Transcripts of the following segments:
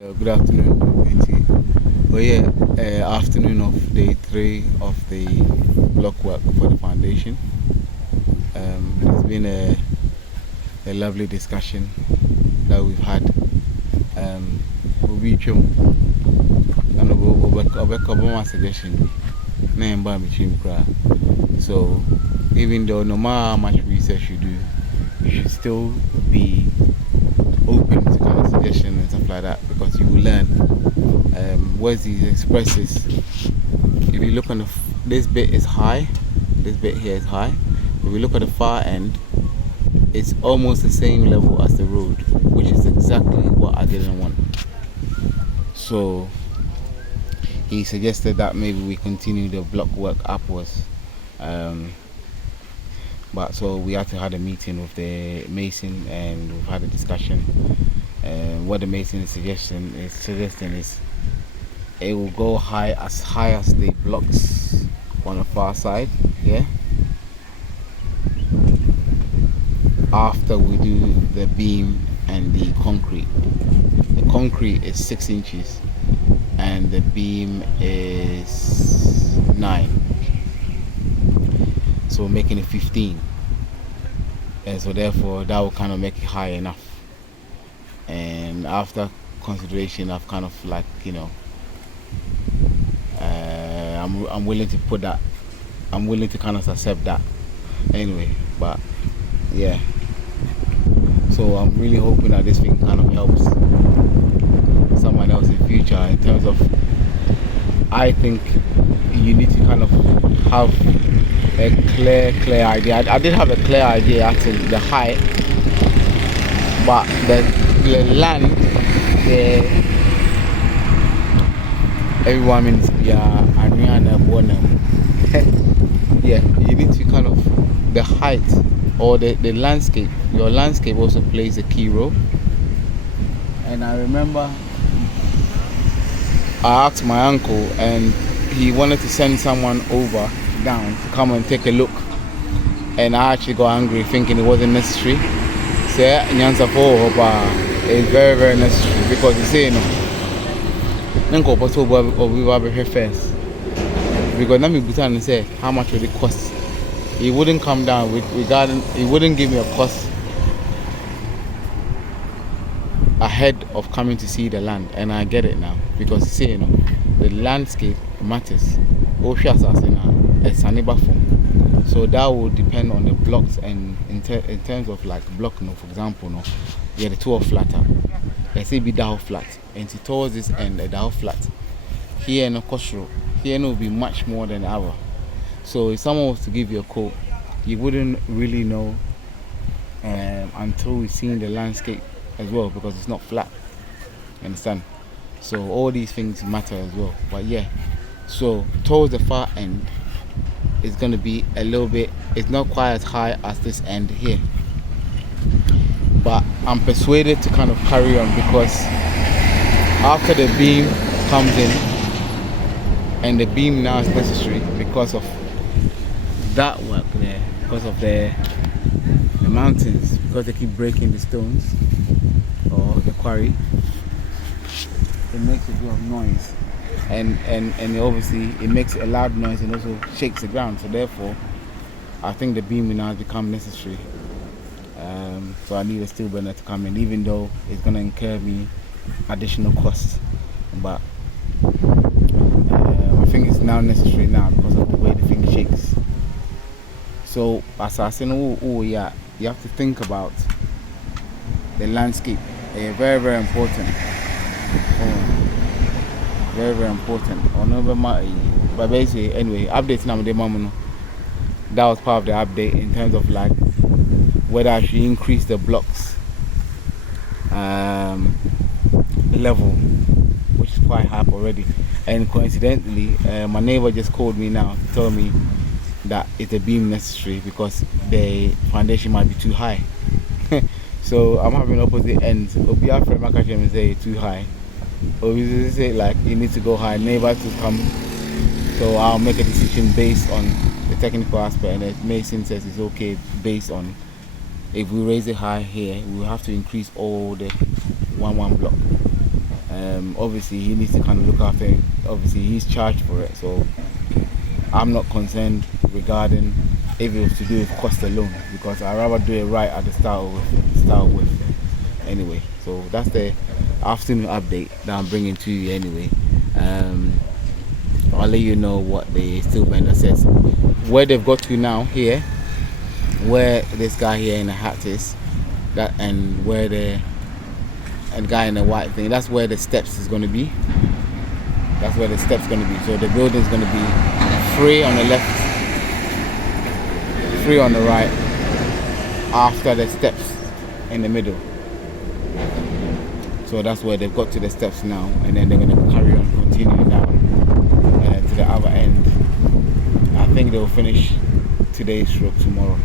Good afternoon, Binti. Oh yeah, afternoon of day 3 of the block work for the foundation. It's been a lovely discussion that we've had. We'll be chum, and we'll cover my suggestion. Name by me chim cry. So even though no matter how much research you do, you should still be open to kind of suggestion and stuff like that, because you will learn. Where's these expresses? If you look on this bit is high, this bit here is high. If we look at the far end, it's almost the same level as the road, which is exactly what I didn't want. So he suggested that maybe we continue the block work upwards. But so we had to have a meeting with the mason and we've had a discussion. What the mason is suggesting is it will go high as the blocks on the far side, yeah. After we do the beam and the concrete. The concrete is 6 inches and the beam is 9. So making it 15. And so therefore that will kind of make it high enough. And after consideration, I've kind of like, I'm willing to put that. I'm willing to kind of accept that. Anyway, but yeah. So I'm really hoping that this thing kind of helps someone else in future in terms of, I think you need to kind of have a clear idea. I did have a clear idea actually, the height, but the land, everyone means yeah, you need to kind of, the height or the landscape, your landscape also plays a key role. And I remember I asked my uncle and he wanted to send someone over down to come and take a look, and I actually got angry thinking it wasn't necessary. So Nyansa for it's very, very necessary, because you say first, because let me put and say how much would it cost. He wouldn't come down regarding, he wouldn't give me a cost ahead of coming to see the land. And I get it now, because you see, the landscape matters. So that will depend on the blocks, and in terms of like block, for example, yeah, the two are flatter. Let's say be down flat, and towards this end, a down flat. Here no coastal, here no will be much more than the other. So if someone was to give you a quote, you wouldn't really know until we've seen the landscape as well, because it's not flat. You understand? So all these things matter as well. But yeah, so towards the far end, it's going to be a little bit, it's not quite as high as this end here. But I'm persuaded to kind of carry on, because after the beam comes in, and the beam now is necessary because of that work there, because of the mountains, because they keep breaking the stones or the quarry, it makes a bit of noise, and obviously it makes a loud noise and also shakes the ground. So therefore I think the beam now has become necessary. So I need a steel burner to come in, even though it's going to incur me additional costs, but I think it's now necessary now because of the way the thing shakes. So as I said, yeah, you have to think about the landscape. Very, very important. Very, very important. But basically, anyway, updates now with the mom. That was part of the update in terms of like whether I should increase the blocks level, which is quite high already. And coincidentally, my neighbor just called me now to tell me that it's a beam necessary because the foundation might be too high. So I'm having opposite ends. Obi after my catch and say too high. Obi say like you need to go high. Neighbor to come. So I'll make a decision based on the technical aspect, and the mason says it's okay based on, if we raise it high here, we'll have to increase all the one block. Obviously he needs to kind of look after it. Obviously he's charged for it, so I'm not concerned regarding if it was to do with cost alone, because I'd rather do it right at the start with. Anyway, so that's the afternoon update that I'm bringing to you anyway. I'll let you know what the steel bender says. Where they've got to now here, where this guy here in the hat is, that, and where the guy in the white thing, that's where the steps is going to be. That's where the steps going to be. So the building is going to be 3 on the left, 3 on the right, after the steps in the middle. So that's where they've got to the steps now, and then they're going to carry on continuing down to the other end. I think they'll finish today's stroke tomorrow.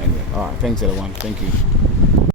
Anyway, alright, thanks everyone. Thank you.